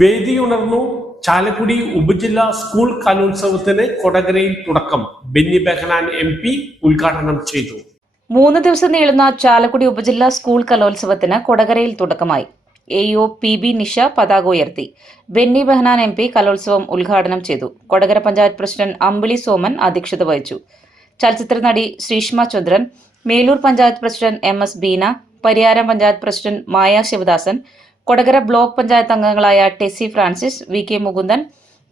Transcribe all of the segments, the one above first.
വേദിയുണർന്നു ചാലക്കുടി ഉപജില്ലാ സ്കൂൾ കലോത്സവത്തിന് കൊടകരയിൽ തുടക്കം. ബെന്നി ബെഹനാൻ എം പി ഉദ്ഘാടനം ചെയ്തു. മൂന്ന് ദിവസം നീളുന്ന ചാലക്കുടി ഉപജില്ലാ സ്കൂൾ കലോത്സവത്തിന് കൊടകരയിൽ തുടക്കമായി. A O P B Nisha പതാക ഉയർത്തി. ബെന്നി ബെഹനാൻ എം പി കലോത്സവം ഉദ്ഘാടനം ചെയ്തു. കൊടകര പഞ്ചായത്ത് പ്രസിഡന്റ് അമ്പിളി സോമൻ അധ്യക്ഷത വഹിച്ചു. ചലച്ചിത്ര നടി Sreeshma Chandran Meloor panchayat president M S Beena Pariyaram panchayat president Maya Sivadasan Kodakara block panchayat അംഗങ്ങളായ Tessy Francis V K Mukundan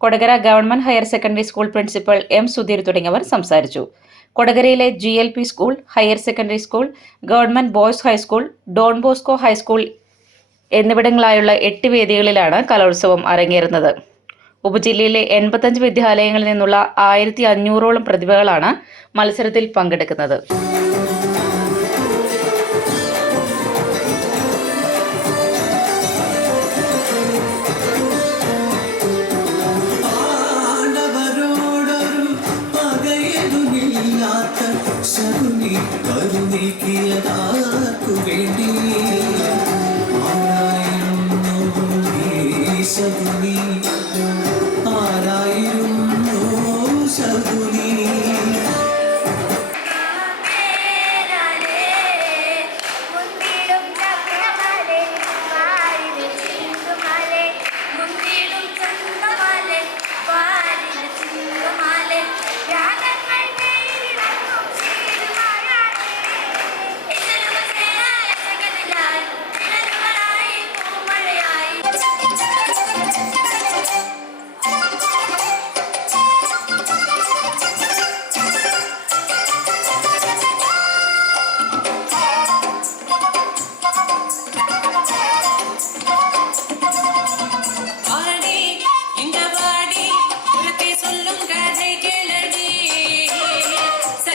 Kodakara government higher secondary school principal M Sudheer തുടങ്ങിയവർ സംസാരിച്ചു. കൊടകരയിലെ G L P school higher secondary school government boys high school Don Bosco high school എന്നിവിടങ്ങളായുള്ള എട്ട് വേദികളിലാണ് കലോത്സവം അരങ്ങേറുന്നത്. ഉപജില്ലയിലെ എൺപത്തഞ്ച് വിദ്യാലയങ്ങളിൽ നിന്നുള്ള ആയിരത്തി അഞ്ഞൂറോളം പ്രതിഭകളാണ് മത്സരത്തിൽ പങ്കെടുക്കുന്നത്. അറിയാത്ത ശകുനി കരുനീക്കിയതാർക്കു വേണ്ടി. ആരായിരുന്നു ശകുനി? ആരായിരുന്നു